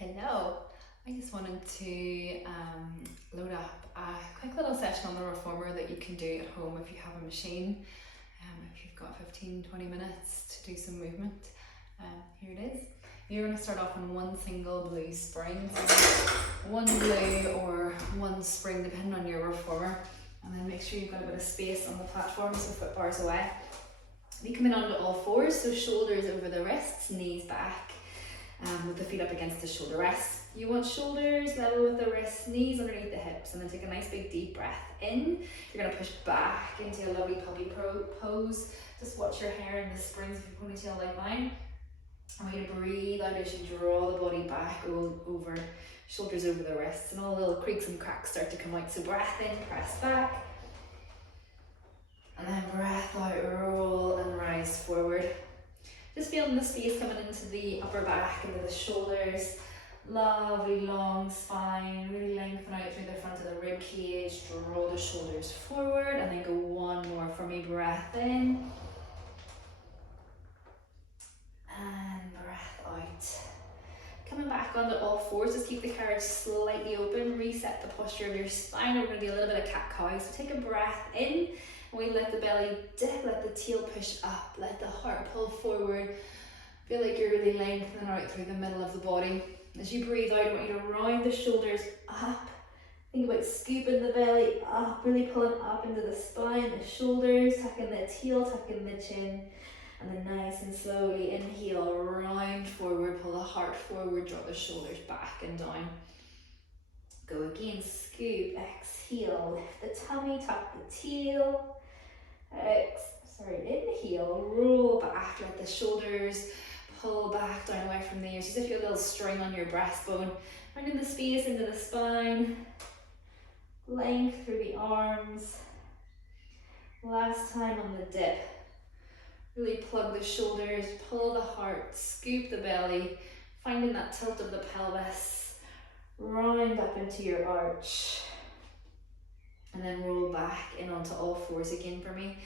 Hello, I just wanted to load up a quick little session on the reformer that you can do at home if you have a machine. If you've got 15-20 minutes to do some movement, here it is. You're going to start off on one single blue spring, so one blue or one spring depending on your reformer, and then make sure you've got a bit of space on the platform so foot bars away. You come in onto all fours, so shoulders over the wrists, knees back, with the feet up against the shoulder rests. You want shoulders level with the wrists, knees underneath the hips, and then take a nice big deep breath in. You're going to push back into a lovely puppy pose. Just watch your hair in the springs of your ponytail like mine. I want you to breathe out as you draw the body back over, shoulders over the wrists, and all the little creaks and cracks start to come out. So breath in, press back, and then breath out, roll and rise forward. Just feeling the space coming into the upper back, into the shoulders. Lovely long spine, really lengthen out through the front of the rib cage. Draw the shoulders forward, and then go one more for me. Breath in. And breath out. Coming back onto all fours, just keep the carriage slightly open. Reset the posture of your spine. We're going to do a little bit of cat-cow. So take a breath in. We let the belly dip, let the tail push up, let the heart pull forward. Feel like you're really lengthening out through the middle of the body. As you breathe out, I want you to round the shoulders up. Think about scooping the belly up, really pulling up into the spine, the shoulders, tucking the tail, tucking the chin. And then nice and slowly inhale, round forward, pull the heart forward, draw the shoulders back and down. Go again, scoop, exhale, lift the tummy, tuck the tail. Inhale, roll back, let the shoulders pull back down away from the ears, just as if you have a little string on your breastbone. Finding the space into the spine, length through the arms. Last time on the dip, really plug the shoulders, pull the heart, scoop the belly, finding that tilt of the pelvis, round up into your arch. And then roll back in onto all fours again for me.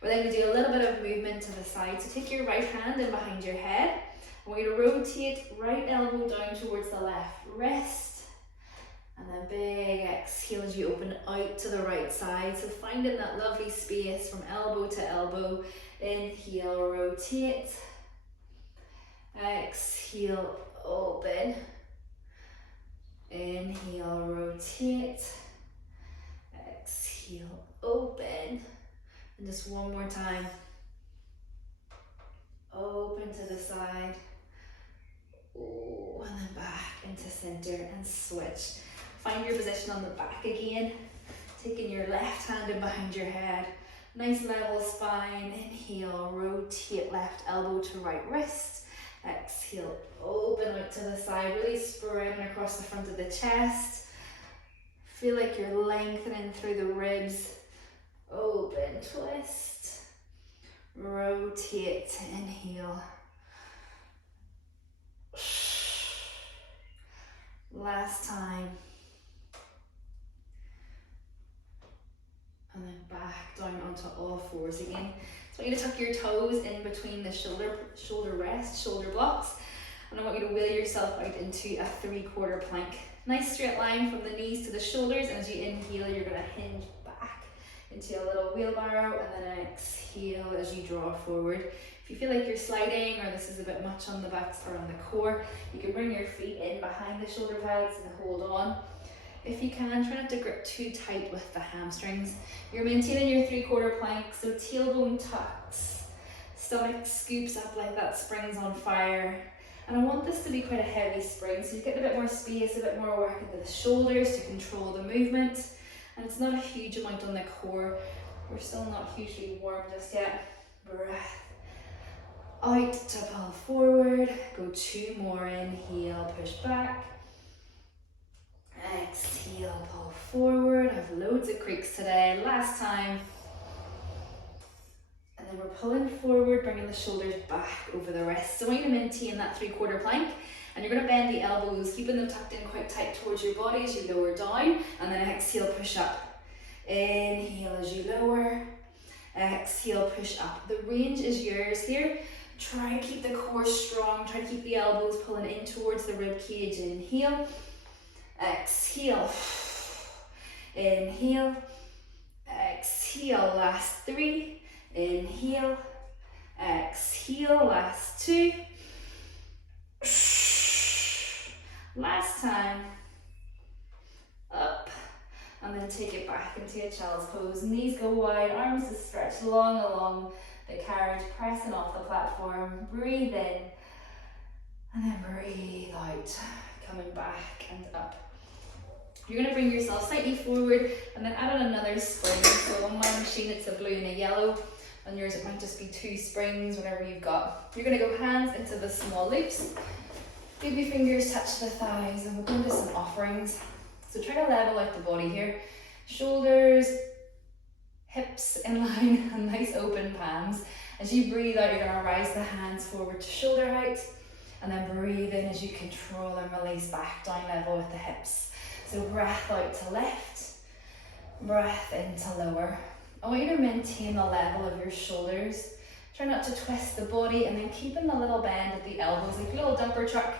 We're then going to do a little bit of movement to the side. So take your right hand in behind your head. I want you to rotate right elbow down towards the left wrist. And then big exhale as you open out to the right side. So finding that lovely space from elbow to elbow. Inhale, rotate. Exhale, open. Inhale, rotate. Exhale, open. And just one more time. Open to the side. Oh, and then back into center and switch. Find your position on the back again. Taking your left hand in behind your head. Nice level spine. Inhale, rotate left elbow to right wrist. Exhale, open out to the side. Really spreading across the front of the chest. Feel like you're lengthening through the ribs. Open, twist, rotate, inhale. Last time. And then back down onto all fours again. So I want you to tuck your toes in between the shoulder rest, shoulder blocks. And I want you to wheel yourself out into a 3/4 plank. Nice straight line from the knees to the shoulders. And as you inhale, you're going to hinge back into a little wheelbarrow, and then exhale as you draw forward. If you feel like you're sliding or this is a bit much on the back or on the core, you can bring your feet in behind the shoulder pads and hold on. If you can, try not to grip too tight with the hamstrings. You're maintaining your 3/4 plank, so tailbone tucks, stomach scoops up like that spring's on fire. And I want this to be quite a heavy spring, so you get a bit more space, a bit more work into the shoulders to control the movement. And it's not a huge amount on the core. We're still not hugely warm just yet. Breath out to pull forward. Go 2 more. Inhale, push back. Exhale, pull forward. I have loads of creaks today. Last time. And then we're pulling forward, bringing the shoulders back over the wrists. So I want you to maintain that 3/4 plank. And you're going to bend the elbows, keeping them tucked in quite tight towards your body as you lower down. And then exhale, push up. Inhale as you lower. Exhale, push up. The range is yours here. Try to keep the core strong. Try to keep the elbows pulling in towards the rib cage. Inhale. Exhale. Inhale. Exhale. Last 3. Inhale. Exhale. Last 2. Last time. Up. And then take it back into a child's pose. Knees go wide, arms to stretch long along the carriage, pressing off the platform. Breathe in. And then breathe out. Coming back and up. You're going to bring yourself slightly forward and then add on another spring. So on my machine it's a blue and a yellow. On yours it might just be 2 springs, whatever you've got. You're going to go hands into the small loops. Baby fingers touch the thighs and we'll go into some offerings. So try to level out the body here. Shoulders, hips in line, and nice open palms. As you breathe out, you're going to rise the hands forward to shoulder height. And then breathe in as you control and release back down level with the hips. So breath out to left, breath in to lower. I want you to maintain the level of your shoulders. Try not to twist the body and then keeping a little bend at the elbows, like a little dumper truck.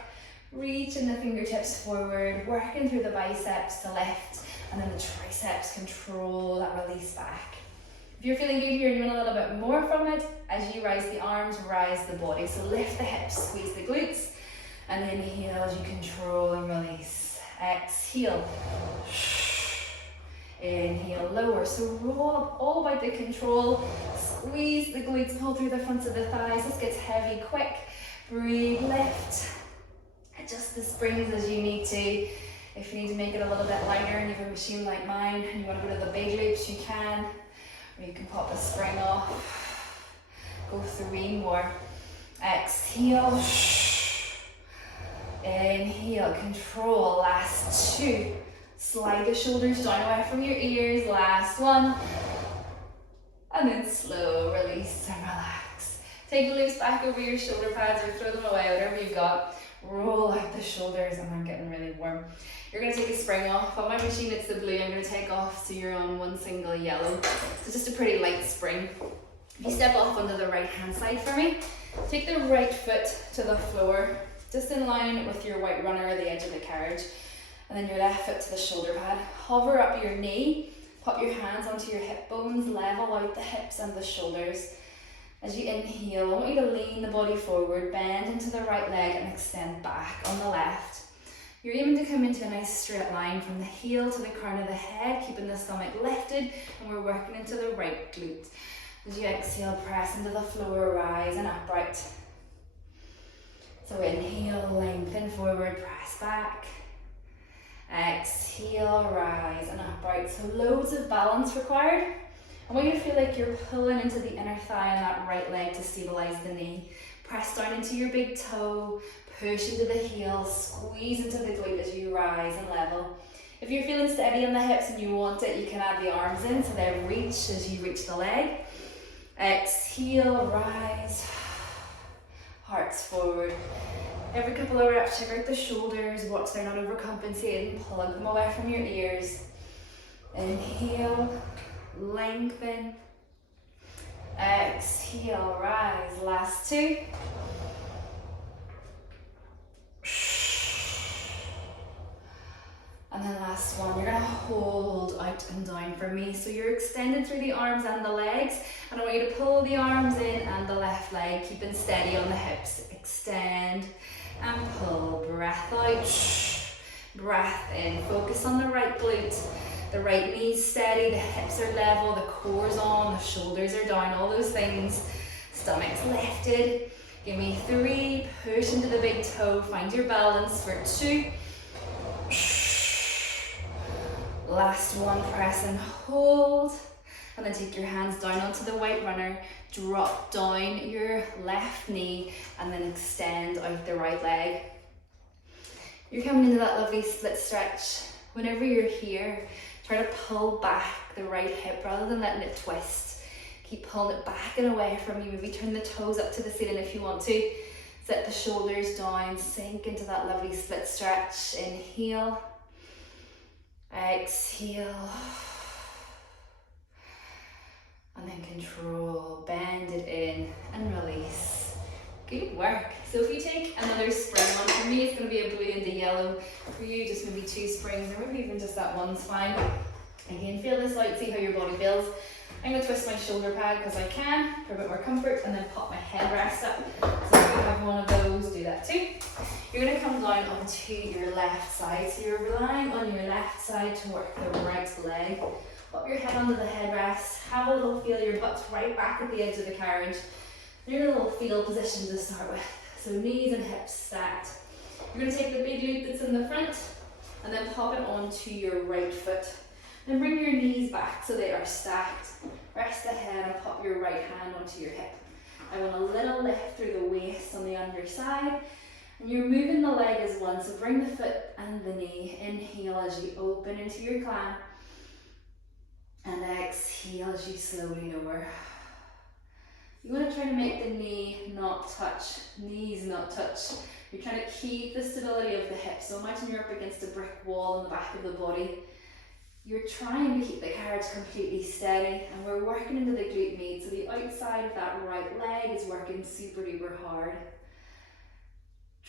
Reaching the fingertips forward, working through the biceps to lift, and then the triceps control that release back. If you're feeling good here and you want a little bit more from it, as you rise the arms, rise the body. So lift the hips, squeeze the glutes, and inhale as you control and release. Exhale. Inhale, lower. So roll up, all about the control. Squeeze the glutes, pull through the fronts of the thighs. This gets heavy quick. Breathe, lift. Adjust the springs as you need to. If you need to make it a little bit lighter and you have a machine like mine and you want to go to the big loops, you can. Or you can pop a spring off. Go 3 more. Exhale. Inhale, control. Last 2. Slide the shoulders down away from your ears. Last 1. And then slow release and relax. Take the loops back over your shoulder pads or throw them away, whatever you've got. Roll out the shoulders, and I'm getting really warm. You're going to take a spring off. On my machine it's the blue, I'm going to take off so you're on 1 single yellow. So just a pretty light spring. If you step off onto the right hand side for me, take the right foot to the floor, just in line with your white runner or the edge of the carriage, and then your left foot to the shoulder pad. Hover up your knee, pop your hands onto your hip bones, level out the hips and the shoulders. As you inhale, I want you to lean the body forward, bend into the right leg and extend back on the left. You're aiming to come into a nice straight line from the heel to the crown of the head, keeping the stomach lifted, and we're working into the right glute. As you exhale, press into the floor, rise and upright. So inhale, lengthen forward, press back. Exhale, rise and upright. So loads of balance required. I want you to feel like you're pulling into the inner thigh and that right leg to stabilize the knee. Press down into your big toe, push into the heel, squeeze into the glute as you rise and level. If you're feeling steady in the hips and you want it, you can add the arms in, so they reach as you reach the leg. Exhale, rise, hearts forward. Every couple of reps, check out the shoulders, watch they're not overcompensating, plug them away from your ears. Inhale, lengthen. Exhale, rise. Last 2. And then last one, you're gonna hold out and down for me. So you're extended through the arms and the legs, and I want you to pull the arms in and the left leg, keeping steady on the hips. Extend and pull, breath out, breath in. Focus on the right glute. The right knee's steady, the hips are level, the core's on, the shoulders are down, all those things. Stomach's lifted. Give me 3, push into the big toe, find your balance for 2. Last 1, press and hold. And then take your hands down onto the white runner, drop down your left knee, and then extend out the right leg. You're coming into that lovely split stretch. Whenever you're here, try to pull back the right hip rather than letting it twist. Keep pulling it back and away from you. Maybe turn the toes up to the ceiling if you want to. Set the shoulders down, sink into that lovely split stretch. Inhale, exhale, and then control, bend it in and release. Good work. So if you take another spring one, for me it's going to be a blue and a yellow. For you, just maybe 2 springs, or maybe even just that one's fine. Again, feel this out, see how your body feels. I'm going to twist my shoulder pad because I can, for a bit more comfort, and then pop my head rest up. So if you have one of those, do that too. You're going to come down onto your left side. So you're relying on your left side to work the right leg. Pop your head onto the headrest, have a little feel, your butt's right back at the edge of the carriage. You're in a little fetal position to start with. So knees and hips stacked. You're going to take the big loop that's in the front and then pop it onto your right foot. Then bring your knees back so they are stacked. Rest the head and pop your right hand onto your hip. I want a little lift through the waist on the underside. And you're moving the leg as one, so bring the foot and the knee. Inhale as you open into your clam. And exhale as you slowly lower. You want to try to make the knee not touch, knees not touch. You're trying to keep the stability of the hips. So imagine you're up against a brick wall in the back of the body. You're trying to keep the carriage completely steady, and we're working into the glute med. So the outside of that right leg is working super duper hard.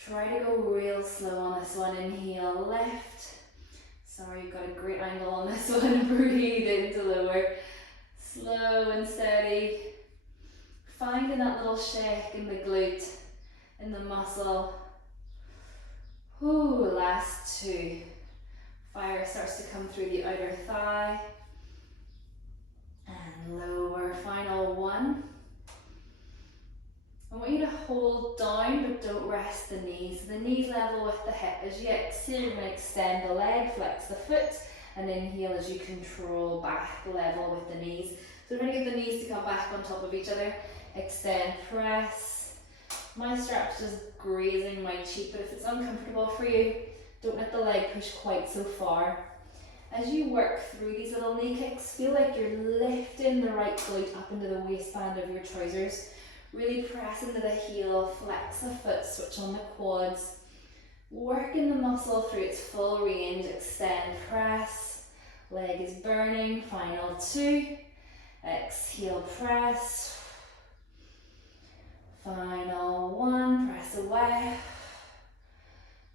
Try to go real slow on this one. Inhale, lift. Sorry, you've got a great angle on this one. Breathe in to lower. Slow and steady. Finding that little shake in the glute, in the muscle. Ooh, last 2. Fire starts to come through the outer thigh. And lower, final 1. I want you to hold down, but don't rest the knees. The knees level with the hip. As you exhale, you're going to extend the leg, flex the foot, and inhale as you control back, level with the knees. So we're going to get the knees to come back on top of each other. Extend, press. My strap's just grazing my cheek, but if it's uncomfortable for you, don't let the leg push quite so far. As you work through these little knee kicks, feel like you're lifting the right glute up into the waistband of your trousers. Really press into the heel, flex the foot, switch on the quads. Working the muscle through its full range, extend, press. Leg is burning, final 2. Exhale, press. Final 1, press away.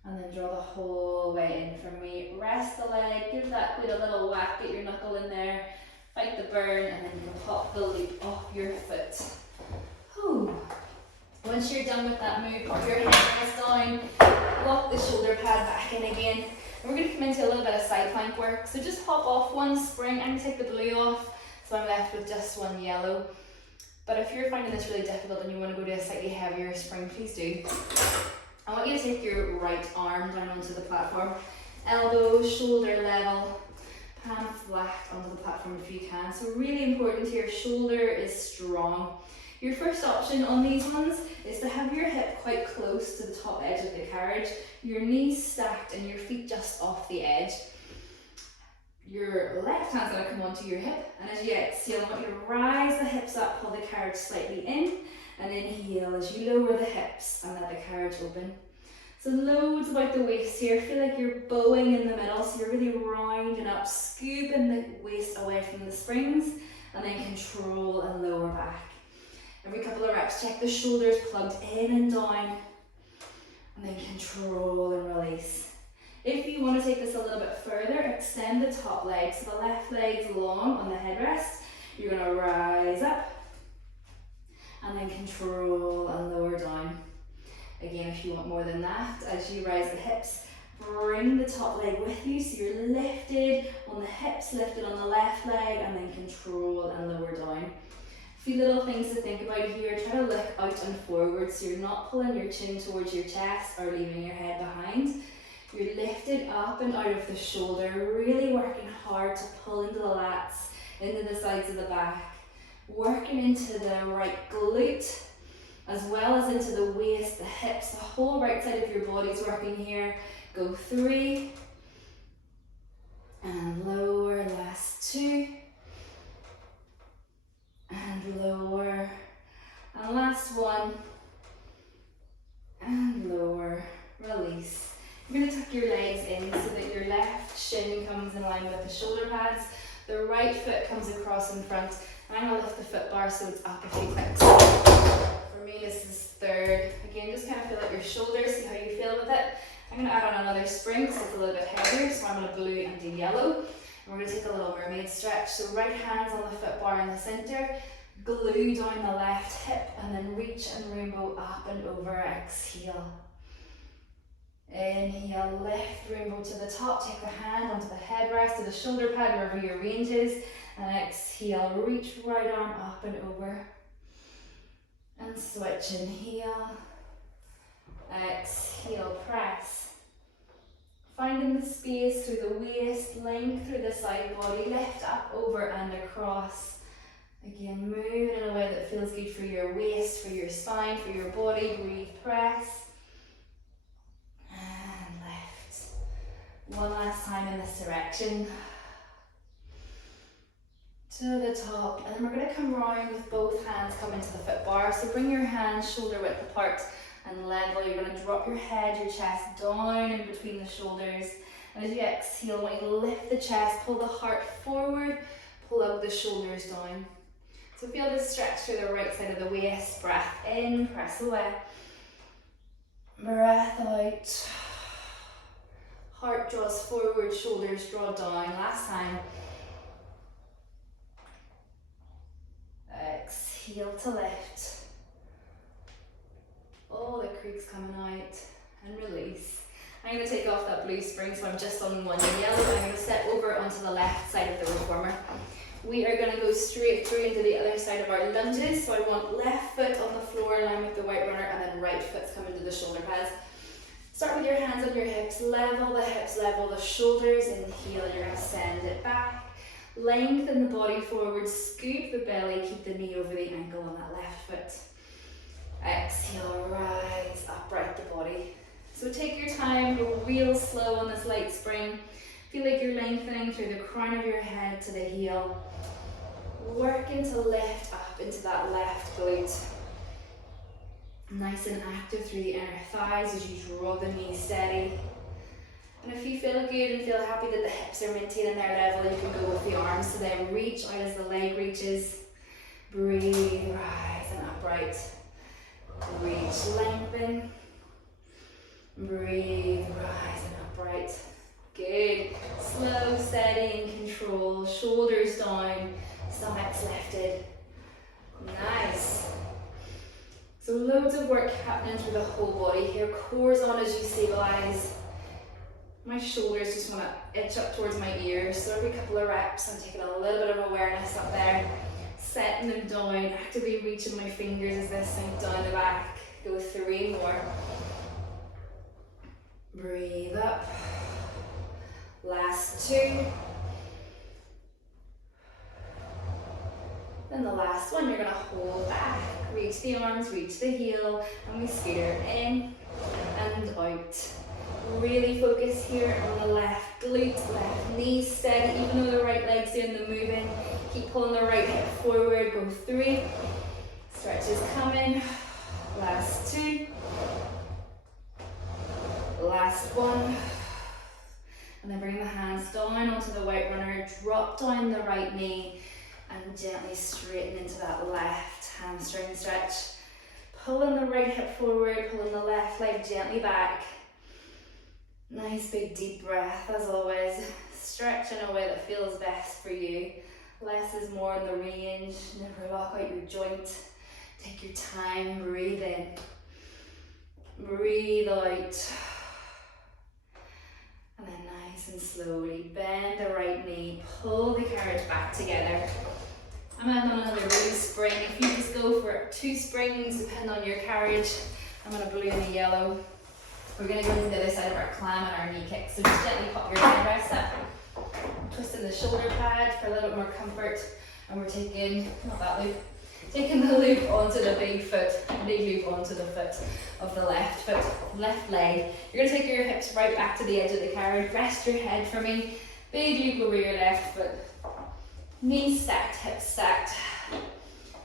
And then draw the whole way in from me. Rest the leg, give that glute a little whack, get your knuckle in there. Fight the burn, and then you can pop the loop off your foot. Whew. Once you're done with that move, pop your head down, lock the shoulder pad back in again. And we're going to come into a little bit of side plank work. So just hop off 1 spring. I'm going to take the blue off, so I'm left with just 1 yellow. But if you're finding this really difficult and you want to go to a slightly heavier spring, please do. I want you to take your right arm down onto the platform. Elbow, shoulder level, palm flat onto the platform if you can. So really important here, shoulder is strong. Your first option on these ones is to have your hip quite close to the top edge of the carriage, your knees stacked and your feet just off the edge. Your left hand's going to come onto your hip, and as you exhale, I want you to rise the hips up, pull the carriage slightly in, and inhale as you lower the hips and let the carriage open. So loads about the waist here. Feel like you're bowing in the middle, so you're really rounding up, scooping the waist away from the springs, and then control and lower back. Every couple of reps, check the shoulders plugged in and down, and then control and release. If you want to take this a little bit further, extend the top leg. So the left leg's long on the headrest. You're going to rise up and then control and lower down. Again, if you want more than that, as you rise the hips, bring the top leg with you. So you're lifted on the hips, lifted on the left leg, and then control and lower down. A few little things to think about here. Try to look out and forward so you're not pulling your chin towards your chest or leaving your head behind. You're lifted up and out of the shoulder, really working hard to pull into the lats, into the sides of the back, working into the right glute, as well as into the waist, the hips, the whole right side of your body's working here. Go 3, and lower, last 2, and lower, and last 1, and lower, release. You're going to tuck your legs in so that your left shin comes in line with the shoulder pads. The right foot comes across in front. And I'm going to lift the foot bar so it's up a few clicks. For for me this is third. Again, just kind of feel out your shoulders, see how you feel with it. I'm going to add on another spring because it's a little bit heavier, so I'm going to blue and do yellow. And we're going to take a little mermaid stretch. So right hands on the foot bar in the center, glue down the left hip, and then reach and rainbow up and over, exhale. Inhale, lift, rainbow to the top, take the hand onto the headrest, to the shoulder pad, wherever your range is, and exhale, reach right arm up and over. And switch, inhale, exhale, press. Finding the space through the waist, length through the side body, lift up, over and across. Again, move in a way that feels good for your waist, for your spine, for your body. Breathe, press. And lift. One last time in this direction. To the top. And then we're going to come round with both hands coming to the foot bar. So bring your hands shoulder width apart and level. You're going to drop your head, your chest down in between the shoulders. And as you exhale, when you lift the chest, pull the heart forward, pull up the shoulders down. So feel this stretch through the right side of the waist. Breath in, press away. Breath out. Heart draws forward, shoulders draw down. Last time. Exhale to lift. All the creaks coming out and release. I'm going to take off that blue spring, so I'm just on one yellow. I'm going to step over onto the left side of the reformer. We are going to go straight through into the other side of our lunges. So I want left foot on the floor in line with the white runner, and then right foot's coming to the shoulder pads. Start with your hands on your hips, level the hips, level the shoulders. Inhale, you're going to send it back. Lengthen the body forward, scoop the belly, keep the knee over the ankle on that left foot. Exhale, rise, upright the body. So take your time, go real slow on this light spring. Feel like you're lengthening through the crown of your head to the heel. Working to lift up into that left glute. Nice and active through the inner thighs as you draw the knees steady. And if you feel good and feel happy that the hips are maintaining their level, you can go with the arms. So then reach out as the leg reaches. Breathe, rise and upright. Reach, lengthen. Breathe, rise and upright. Good. Slow, steady and control. Shoulders down, stomach's lifted. Nice. So loads of work happening through the whole body here. Core's on as you stabilize. My shoulders just want to itch up towards my ears. So every couple of reps, I'm taking a little bit of awareness up there. Setting them down, actively reaching my fingers as they sink down the back. Go 3 more. Breathe up. Last 2. Then the last one, you're going to hold back. Reach the arms, reach the heel, and we scooter in and out. Really focus here on the left glute, left knee steady, even though the right leg's doing the moving. Keep pulling the right hip forward, go 3. Stretches coming. Last 2. Last 1. And then bring the hands down onto the white runner, drop down the right knee, and gently straighten into that left hamstring stretch. Pulling the right hip forward, pulling the left leg gently back. Nice big deep breath as always. Stretch in a way that feels best for you. Less is more in the range. Never lock out your joint. Take your time, breathe in. Breathe out. And then nice and slowly bend the right knee, pull the carriage back together. I'm going to do another blue spring. If you just go for 2 springs, depending on your carriage. I'm going to blue and the yellow. We're going to go to the other side of our clam and our knee kick. So just gently pop your headrest up. Twisting the shoulder pad for a little bit more comfort. And we're taking, not that loop, taking the loop onto the big foot, big loop onto the foot of the left foot, left leg. You're going to take your hips right back to the edge of the carriage. Rest your head for me. Big loop over your left foot. Knees stacked, hips stacked.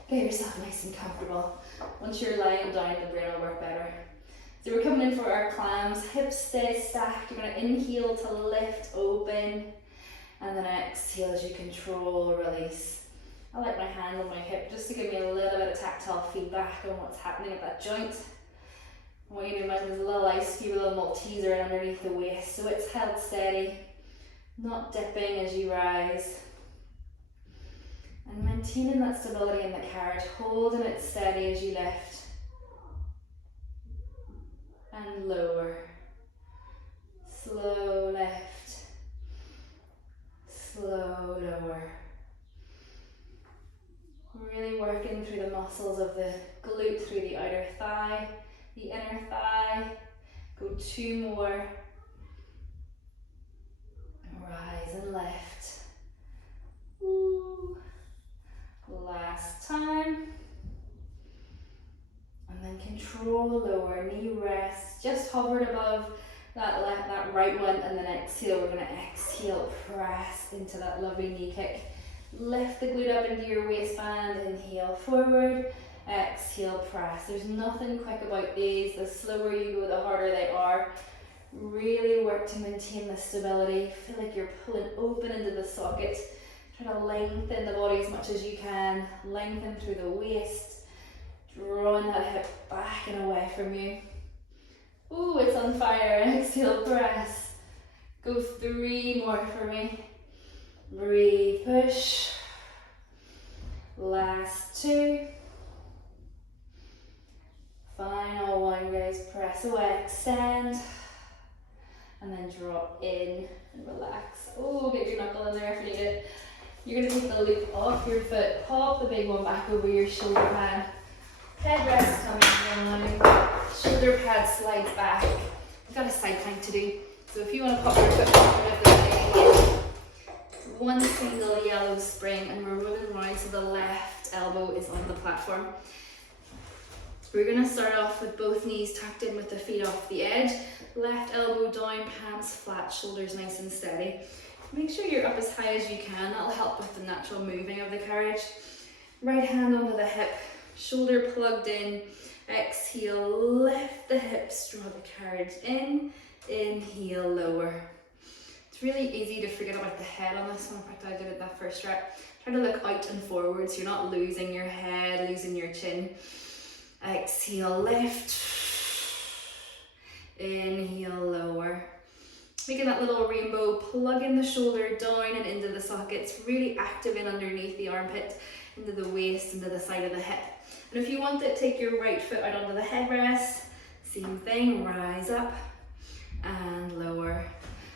Get yourself nice and comfortable. Once you're lying down, the brain will work better. So we're coming in for our clams. Hips stay stacked. You're going to inhale to lift, open. And then exhale as you control, release. I like my hand on my hip just to give me a little bit of tactile feedback on what's happening at that joint. I want you to imagine there's a little ice cube, a little Malteser underneath the waist, so it's held steady, not dipping as you rise. And maintaining that stability in the carriage, holding it steady as you lift. And lower. Slow lift. Slow lower. Really working through the muscles of the glute, through the outer thigh, the inner thigh. Go 2 more. Rise and lift. Woo. Last time. And then control lower, knee rest, just hovered above that left, that right one, and then exhale. We're going to exhale, press into that lovely knee kick. Lift the glute up into your waistband, inhale forward, exhale, press. There's nothing quick about these. The slower you go, the harder they are. Really work to maintain the stability. Feel like you're pulling open into the socket. Try to lengthen the body as much as you can. Lengthen through the waist. Drawing that hip back and away from you. Ooh, it's on fire. Exhale, press. Go 3 more for me. Breathe, push. Last 2. Final 1, guys. Press away, extend. And then drop in and relax. Oh, get your knuckle in there if you need it. You're going to take the loop off your foot, pop the big one back over your shoulder pad. Headrest coming down, shoulder pad slides back. We've got a side plank to do, so if you want to pop your foot back, one single yellow spring, and we're rolling around so the left elbow is on the platform. We're going to start off with both knees tucked in with the feet off the edge. Left elbow down, palms flat, shoulders nice and steady. Make sure you're up as high as you can. That'll help with the natural moving of the carriage. Right hand onto the hip, shoulder plugged in. Exhale, lift the hips, draw the carriage in. Inhale, lower. It's really easy to forget about the head on this one. In fact, I did it that first rep. Try to look out and forward so you're not losing your head, losing your chin. Exhale, lift. Inhale, lower. Making that little rainbow, plugging the shoulder down and into the sockets, really active in underneath the armpit, into the waist, into the side of the hip. And if you want it, take your right foot out onto the headrest. Same thing, rise up and lower.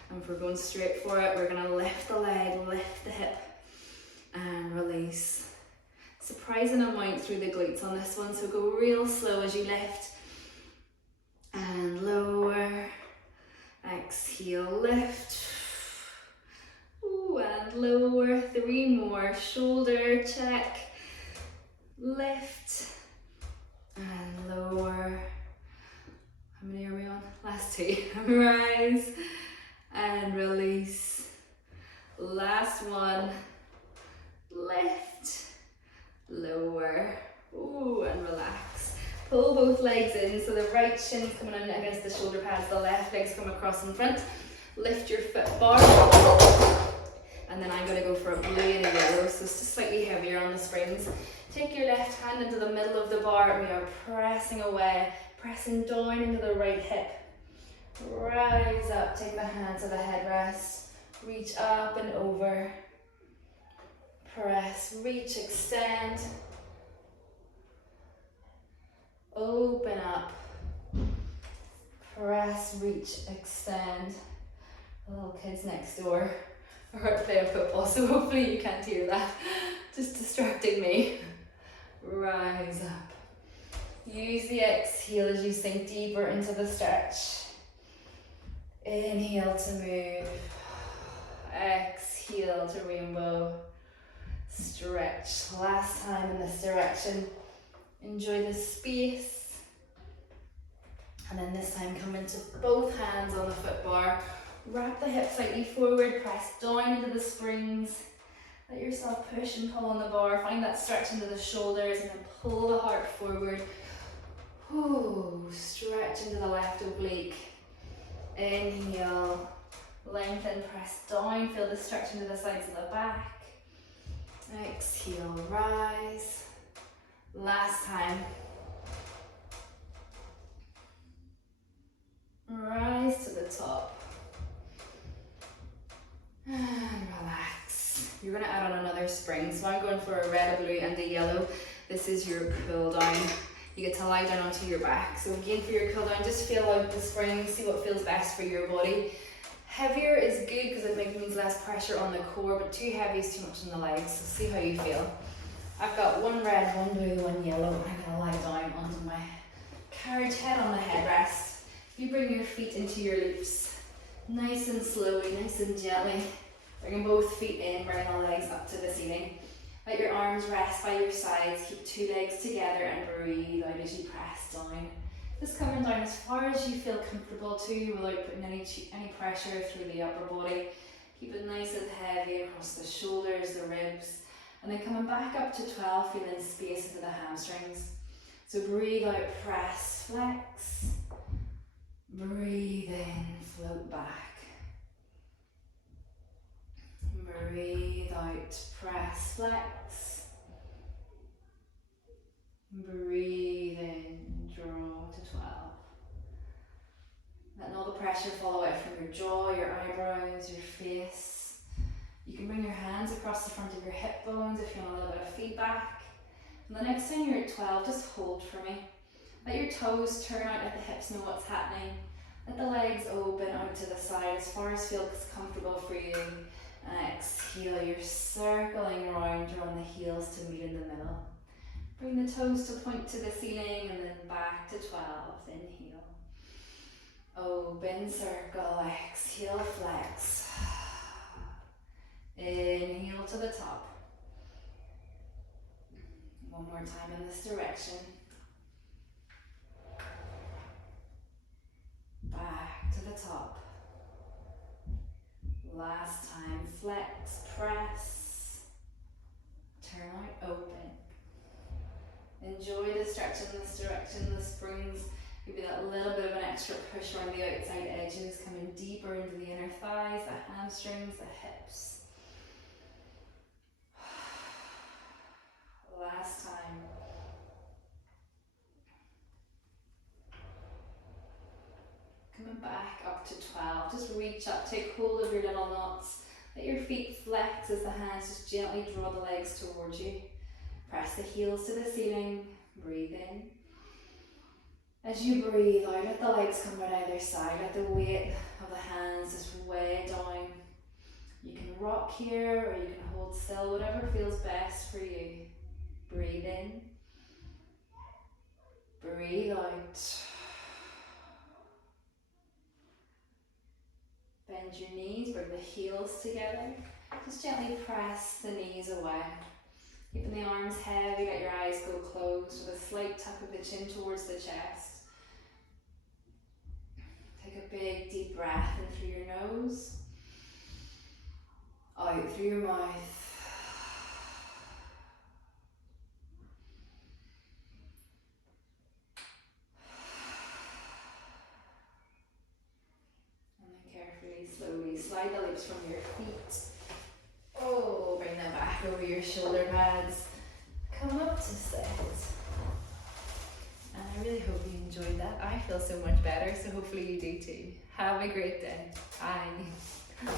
And if we're going straight for it, we're going to lift the leg, lift the hip, and release. Surprising amount through the glutes on this one, so go real slow as you lift. And lower. Exhale, lift. Ooh, and lower. 3 more. Shoulder check. Lift. And lower. How many are we on? Last 2. Rise. And release. Last one. Lift. Lower. Ooh, and relax. Pull both legs in, so the right shin's coming in against the shoulder pads, the left legs come across in front. Lift your foot bar. And then I'm going to go for a blue and a yellow, so it's just slightly heavier on the springs. Take your left hand into the middle of the bar, and we are pressing away, pressing down into the right hip. Rise up, take the hand to the headrest. Reach up and over. Press, reach, extend. Open up, press, reach, extend. The little kids next door are out playing football, so hopefully you can't hear that. Just distracting me. Rise up. Use the exhale as you sink deeper into the stretch. Inhale to move. Exhale to rainbow. Stretch. Last time in this direction. Enjoy the space. And then this time come into both hands on the foot bar. Wrap the hips slightly forward, press down into the springs. Let yourself push and pull on the bar. Find that stretch into the shoulders and then pull the heart forward. Ooh, stretch into the left oblique. Inhale, lengthen, press down. Feel the stretch into the sides of the back. Exhale, rise. Last time. Rise to the top. And relax. You're going to add on another spring. So I'm going for a red, a blue and a yellow. This is your cool down. You get to lie down onto your back. So again, for your cool down, just feel out the spring, see what feels best for your body. Heavier is good because it means less pressure on the core, but too heavy is too much on the legs. So see how you feel. I've got one red, one blue, one yellow, and I'm going to lie down onto my carriage head on the headrest. You bring your feet into your loops, nice and slowly, nice and gently. Bringing both feet in, bring the legs up to the ceiling. Let your arms rest by your sides, keep two legs together and breathe out as you press down. Just coming down as far as you feel comfortable to without putting any pressure through the upper body. Keep it nice and heavy across the shoulders, the ribs, and then coming back up to 12, feeling space into the hamstrings. So breathe out, press, flex. Breathe in, float back. Breathe out, press, flex. Breathe in, draw to 12. Letting all the pressure fall out from your jaw, your eyebrows, your face. You can bring your hands across the front of your hip bones if you want a little bit of feedback. And the next time you're at 12, just hold for me. Let your toes turn out, let the hips know what's happening. Let the legs open out to the side as far as feels comfortable for you. And exhale, you're circling around, drawing the heels to meet in the middle. Bring the toes to point to the ceiling and then back to 12. Inhale. Open, circle, exhale, flex. Inhale to the top. One more time in this direction. Back to the top. Last time, flex, press, turn out, open. Enjoy the stretch in this direction. This brings maybe that little bit of an extra push around the outside edges, coming deeper into the inner thighs, the hamstrings, the hips. Last time. Coming back up to 12, just reach up, take hold of your little knots. Let your feet flex as the hands just gently draw the legs towards you. Press the heels to the ceiling, breathe in. As you breathe out, let the legs come out either side, let the weight of the hands just weigh down. You can rock here or you can hold still, whatever feels best for you. Breathe in, breathe out. Bend your knees, bring the heels together. Just gently press the knees away. Keeping the arms heavy, let your eyes go closed with a slight tuck of the chin towards the chest. Take a big deep breath in through your nose, out through your mouth. Slowly slide the legs from your feet. Oh, bring them back over your shoulder pads. Come up to sit. And I really hope you enjoyed that. I feel so much better, so hopefully you do too. Have a great day. Bye.